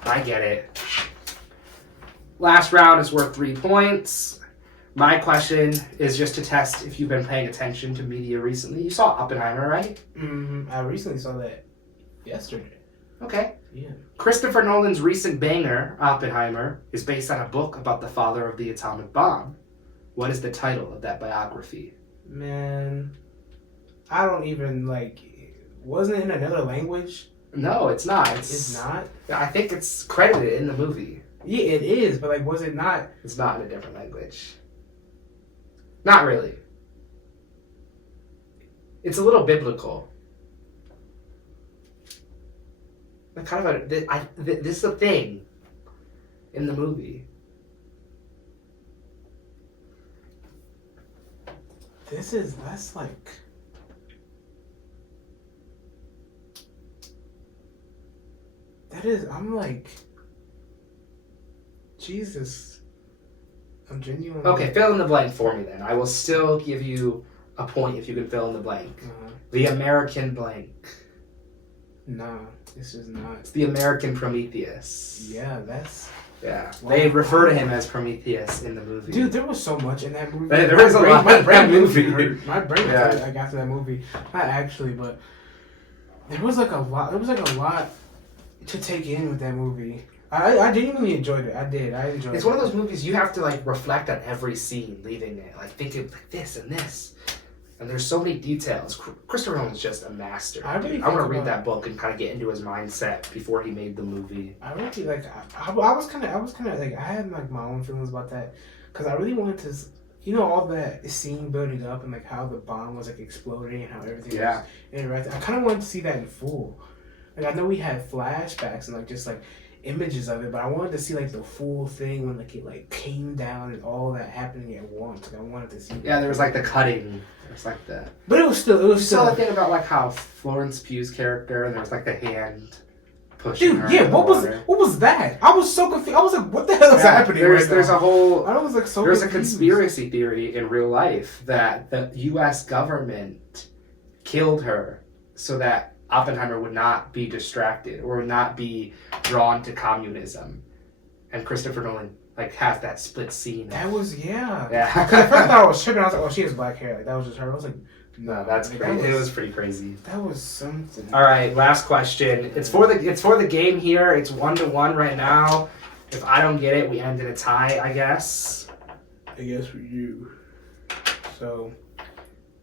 I get it. Last round is worth 3 points. My question is just to test if you've been paying attention to media recently. You saw Oppenheimer, right? Mm-hmm. I recently saw that yesterday. Okay. Yeah. Christopher Nolan's recent banger, Oppenheimer, is based on a book about the father of the atomic bomb. What is the title of that biography? Man, I don't even wasn't it in another language? No, it's not. It's not? I think it's credited in the movie. Yeah, it is, but was it not? It's not in a different language. Not really. It's a little biblical. Kind of this is a thing in the movie. I'm like, Jesus. I'm genuinely... Okay, fill in the blank for me then. I will still give you a point if you can fill in the blank. The American blank. No, this is not. It's the American Prometheus. Yeah, that's... Yeah, they refer to him as Prometheus in the movie. Dude, there was so much in that movie. There was a lot in that movie. My brain hurt. I got to that movie. Not actually, but there was a lot. There was a lot to take in with that movie. I genuinely enjoyed it. I did. I enjoyed it. It's one of those movies you have to reflect on every scene leaving it. Thinking this and this. And there's so many details. Christopher Nolan's just a master. I want to read that book and kind of get into his mindset before he made the movie. I really I was kind of I had my own feelings about that because I really wanted to, all that scene building up and how the bomb was exploding and how everything was interacting. I kind of wanted to see that in full. I know we had flashbacks and just images of it, but I wanted to see like the full thing when like it like came down and all that happening at once. Like I wanted to see. Yeah, there was like the cutting. It was like the. But it was still. You saw the thing about like how Florence Pugh's character, and there was like the hand pushing Dude, her. yeah. What was that? I was so confused. I was like, what the hell is happening? There's a whole. I was like so. There's confused. a conspiracy theory in real life that the U.S. government killed her so that Oppenheimer would not be distracted or would not be drawn to communism, and Christopher Nolan like has that split scene. That was yeah. Yeah. Because at first I thought I was tripping. I was like, oh, she has black hair. Like that was just her. I was like, no, that's like, crazy. It was pretty crazy. That was something. All right, last question. It's for the game here. It's 1-1 right now. If I don't get it, we end in a tie, I guess. I guess for you. So.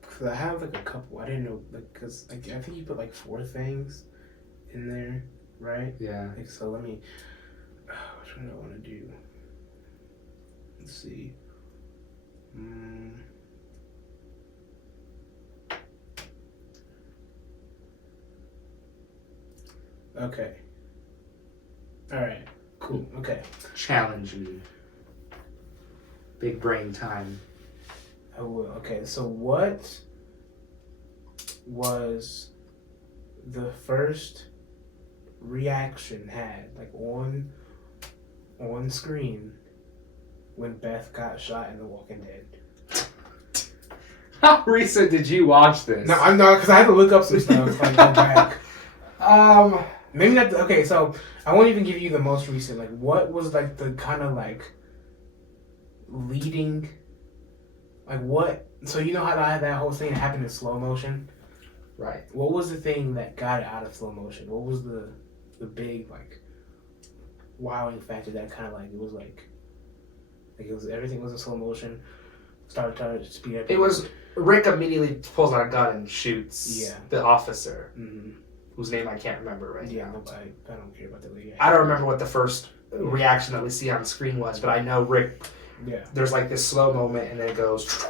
Cause I have like a couple. I didn't know because like, I think you put like 4 things in there, right? Yeah. Like, so let me. Which one do I want to do? Let's see. Okay. All right. Cool. Okay. Challenge me. Big brain time. I will. Okay. So what was the first reaction had like on screen when Beth got shot in The Walking Dead? How recent did you watch this? No, I'm not because I had to look up some stuff. Like go back. Maybe not. Okay, so I won't even give you the most recent. Like, what was like the kind of like leading? Like what? So you know how that whole thing happened in slow motion, Right. What was the thing that got it out of slow motion? What was the big like wowing factor that kind of like it was like it was everything was in slow motion, started to speed up. It was Rick immediately pulls out a gun and shoots the officer, whose name I can't remember right now. No, I don't care about that. Yeah. I don't remember what the first reaction that we see on screen was, but I know Rick. Yeah. There's like this slow moment, and then it goes.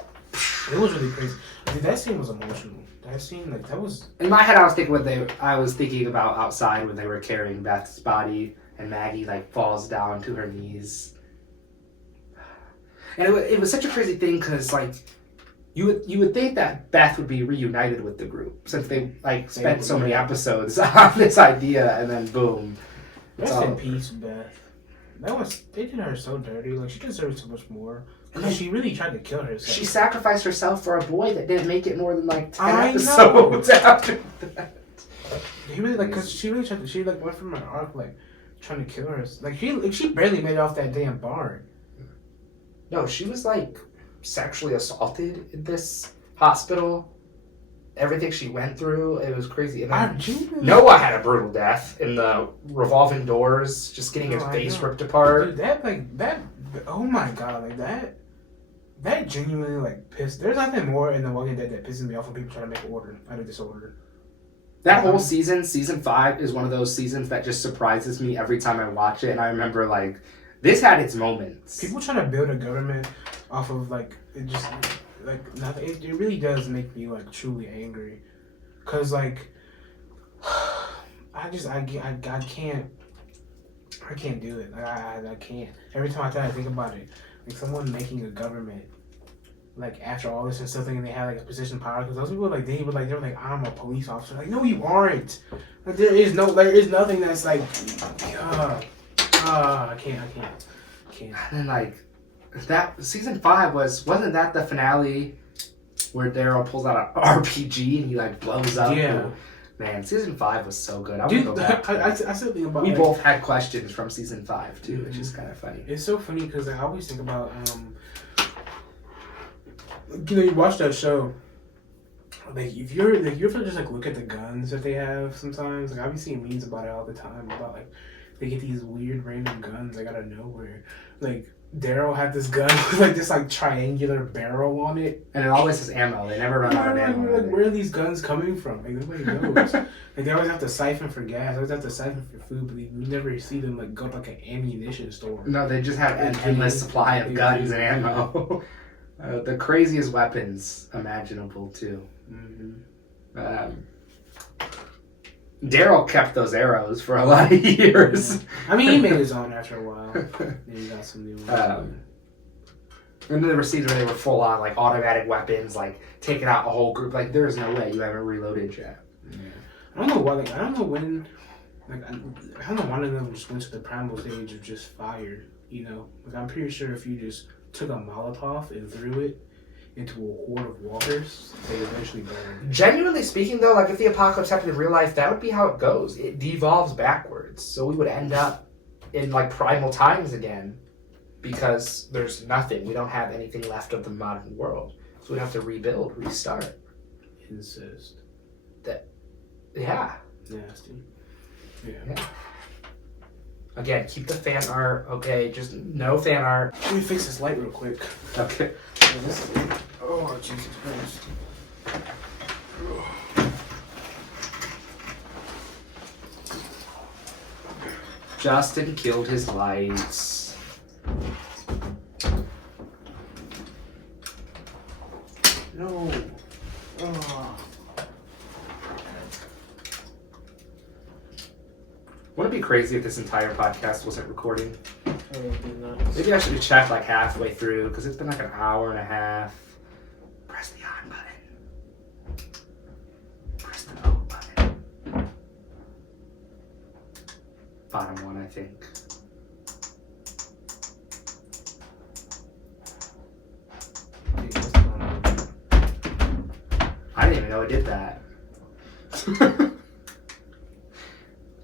It was really crazy. Dude, that scene was emotional. That scene, like that was. In my head, I was thinking about outside when they were carrying Beth's body, and Maggie like falls down to her knees. And it was such a crazy thing because like you would think that Beth would be reunited with the group since they like spent so many episodes on this idea, and then boom. Rest in peace, Beth. They did her so dirty. Like she deserved so much more. Because she really tried to kill herself. She sacrificed herself for a boy that didn't make it more than like 10 I episodes after that. He really because she really tried to. She like went from an arc like trying to kill her. Like she barely made it off that damn barn. No, she was like sexually assaulted in this hospital. Everything she went through, it was crazy. And then Noah had a brutal death in the revolving doors, just getting his face ripped apart. Dude, that. Oh my god, like that genuinely like pissed. There's nothing more in The Walking Dead that pisses me off when people try to make order out of disorder. That whole season 5, is one of those seasons that just surprises me every time I watch it. And I remember like this had its moments. People trying to build a government off of like it just like nothing. It really does make me like truly angry, cause like I can't do it. Like, I can't. Every time I try to think about it, like someone making a government, like after all this and still thinking they have like a position of power, because those people they were like I'm a police officer. Like no, you aren't. Like there is nothing that's like, I can't. And then like that season 5 wasn't that the finale where Daryl pulls out an RPG and he like blows up? Yeah. Man, season 5 was so good. I Dude, would go back. I still think about. We both had questions from season 5 too, which is kind of funny. It's so funny because I always think about you watch that show. Like if you're just like look at the guns that they have sometimes. Like I've been seeing memes about it all the time about like they get these weird random guns like out of nowhere. Like Daryl had this gun with like this like triangular barrel on it, and it always has ammo. They never run out of ammo. Like where are these guns coming from? Like nobody knows. Like they always have to siphon for gas. They always have to siphon for food, but we never see them like go to like an ammunition store. No, they just have an endless supply of guns and ammo. The craziest weapons imaginable too. Daryl kept those arrows for a lot of years. Yeah. I mean, he made his own after a while. Then he got some new ones. And there were scenes where they were full on, like, automatic weapons, like, taking out a whole group. Like, there's no way you haven't reloaded yet. Yeah. I don't know why, like, I don't know when, like, I don't know why none of them just went to the primal stage of just fire, you know? Like, I'm pretty sure if you just took a Molotov and threw it into a horde of walkers, they eventually burn. Genuinely speaking, though, like, if the apocalypse happened in real life, that would be how it goes. It devolves backwards. So we would end up in, like, primal times again. Because there's nothing. We don't have anything left of the modern world. So we'd have to rebuild, restart. Incest. Yeah. Nasty. Yeah. Again, keep the fan art, okay? Just no fan art. Let me fix this light real quick. Okay. Yeah, this is it. Oh, Jesus Christ. Justin killed his lights. No. Oh. Wouldn't it be crazy if this entire podcast wasn't recording? Nice. Maybe I should check like halfway through because it's been like an hour and a half. Press the on button. Press the O button. Bottom one, I think. I didn't even know it did that.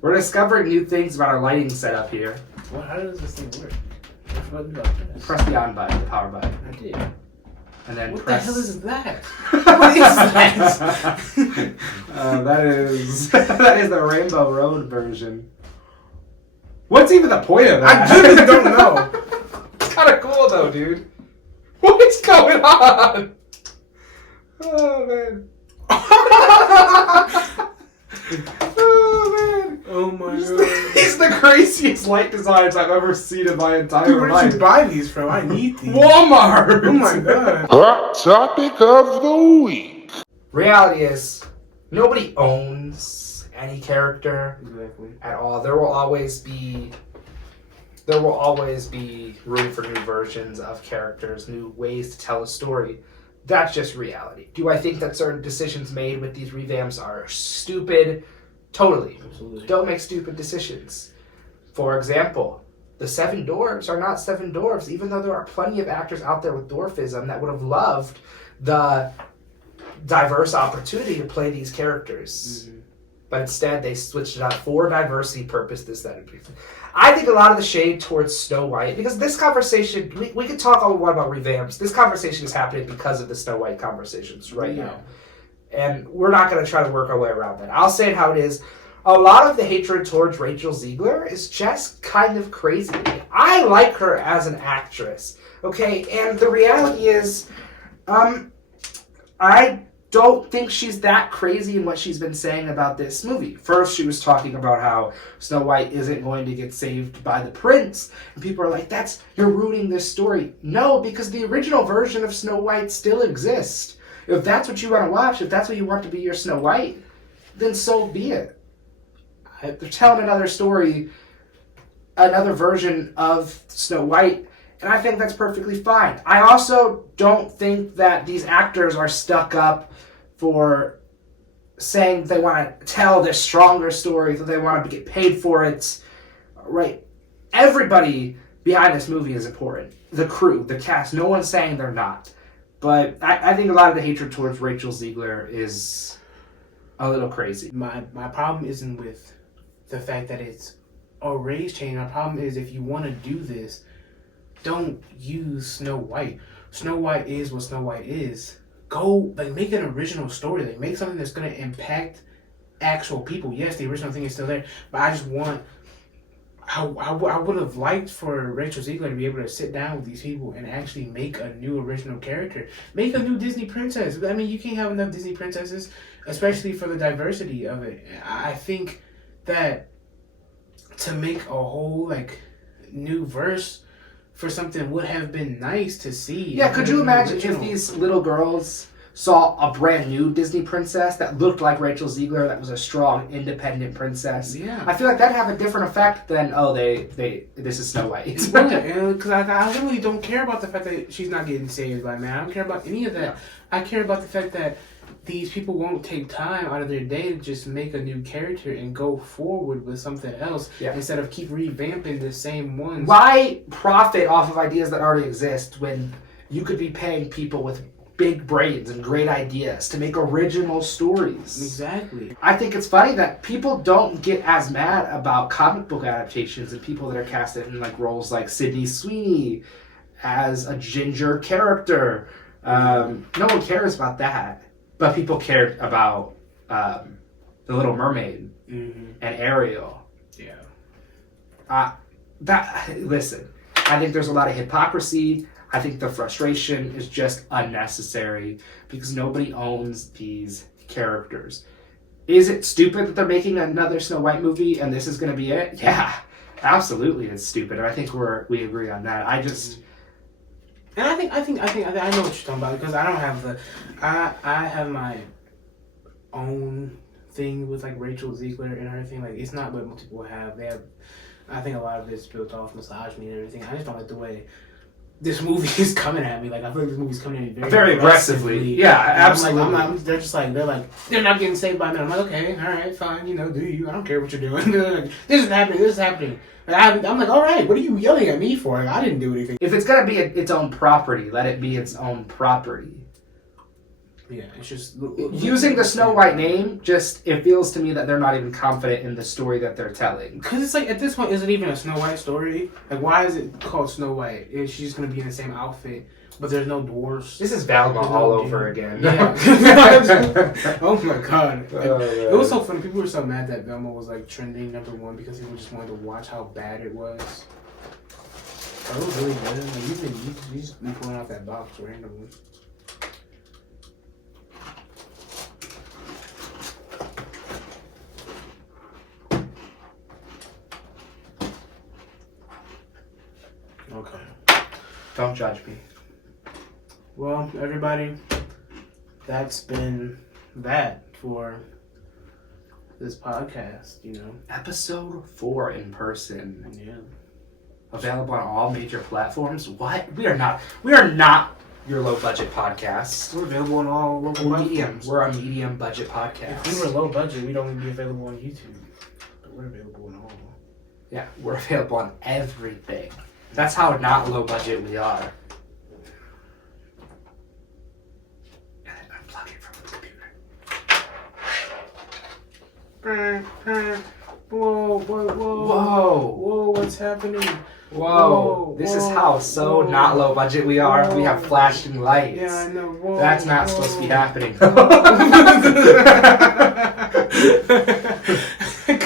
We're discovering new things about our lighting setup here. Well, how does this thing work? Press the on button, the power button. I did. And then What press... the hell is that? What is that? that is the Rainbow Road version. What's even the point of that? I really don't know. It's kind of cool though, dude. What is going on? Oh man. Oh man. Oh my god. These are the craziest light designs I've ever seen in my entire Dude, where life. did you buy these from? I need these. Walmart. Oh my god. Hot topic of the week. Reality is, nobody owns any character Exactly. at all. There will always be room for new versions of characters, new ways to tell a story. That's just reality. Do I think that certain decisions made with these revamps are stupid? Totally. Absolutely. Don't make stupid decisions. For example, the Seven Dwarves are not Seven Dwarves, even though there are plenty of actors out there with dwarfism that would have loved the diverse opportunity to play these characters. Mm-hmm. But instead, they switched it up for diversity purposes. I think a lot of the shade towards Snow White, because this conversation, we could talk all we want about revamps. This conversation is happening because of the Snow White conversations right now. And we're not going to try to work our way around that. I'll say it how it is. A lot of the hatred towards Rachel Zegler is just kind of crazy. I like her as an actress, okay? And the reality is, I don't think she's that crazy in what she's been saying about this movie. First, she was talking about how Snow White isn't going to get saved by the prince. And people are like, you're ruining this story. No, because the original version of Snow White still exists. If that's what you want to watch, if that's what you want to be your Snow White, then so be it. They're telling another story, another version of Snow White, and I think that's perfectly fine. I also don't think that these actors are stuck up for saying they want to tell their stronger story, that they want to get paid for it. Right? Everybody behind this movie is important. The crew, the cast, no one's saying they're not. But I think a lot of the hatred towards Rachel Zegler is a little crazy. My problem isn't with the fact that it's a race change. My problem is if you want to do this, don't use Snow White. Snow White is what Snow White is. Go, make an original story. Make something that's going to impact actual people. Yes, the original thing is still there, but I just want... I would have liked for Rachel Zegler to be able to sit down with these people and actually make a new original character. Make a new Disney princess. I mean, you can't have enough Disney princesses, especially for the diversity of it. I think that to make a whole, new verse for something would have been nice to see. Yeah, could you imagine if these little girls saw a brand new Disney princess that looked like Rachel Ziegler, that was a strong, independent princess. Yeah. I feel like that'd have a different effect than, this is Snow White. Because I really don't care about the fact that she's not getting saved by man. I don't care about any of that. Yeah. I care about the fact that these people won't take time out of their day to just make a new character and go forward with something else instead of keep revamping the same ones. Why profit off of ideas that already exist when you could be paying people with big brains and great ideas to make original stories? Exactly. I think it's funny that people don't get as mad about comic book adaptations and people that are casted in like roles like Sydney Sweeney as a ginger character. No one cares about that, but people cared about The Little Mermaid and Ariel. Yeah. Listen, I think there's a lot of hypocrisy. I think the frustration is just unnecessary because nobody owns these characters. Is it stupid that they're making another Snow White movie and this is going to be it? Yeah, absolutely, it's stupid. And I think we agree on that. I know what you're talking about because I don't have I have my own thing with like Rachel Ziegler and everything. Like it's not what most people have. They have. I think a lot of it's built off misogyny and everything. I just don't like the way this movie is coming at me. Like I feel like this movie's coming at me very aggressively. Yeah, absolutely. They're not getting saved by men. I'm like, okay, all right, fine. You know, do you? I don't care what you're doing. Like, this is happening. This is happening. Like, I'm like, all right. What are you yelling at me for? Like, I didn't do anything. If it's gonna be its own property, let it be its own property. Yeah, it's just using the Snow White name. It feels to me that they're not even confident in the story that they're telling. Because it's like at this point, is it even a Snow White story? Like, why is it called Snow White? Is she just gonna be in the same outfit, but there's no dwarves? This is Velma all over again. Yeah. Oh my god! It was so funny. People were so mad that Velma was like trending #1 because people just wanted to watch how bad it was. It was really good. Like, you just be pulling out that box randomly. Okay. Don't judge me. Well, everybody, that's been that for this podcast, you know. Episode 4 in person. Yeah. Available on all major platforms. What? We are not your low budget podcast. We're available on all local medium. We're a medium budget podcast. If we were low budget, we'd only be available on YouTube. But we're available on all. Yeah, we're available on everything. That's how not low budget we are. And then unplug it from the computer. Whoa, what's happening? Whoa, this is how not low budget we are. We have flashing lights. Yeah, I know. Whoa, that's not supposed to be happening.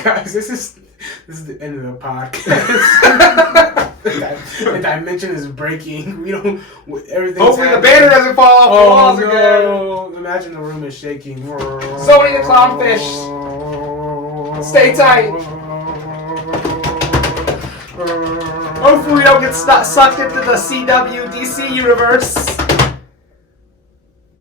Guys, this is the end of the podcast. The dimension is breaking. We don't. Everything's hopefully happening. The banner doesn't fall off the walls again. Imagine the room is shaking. Sony the Clownfish. Stay tight. Hopefully we don't get sucked into the CW DC universe.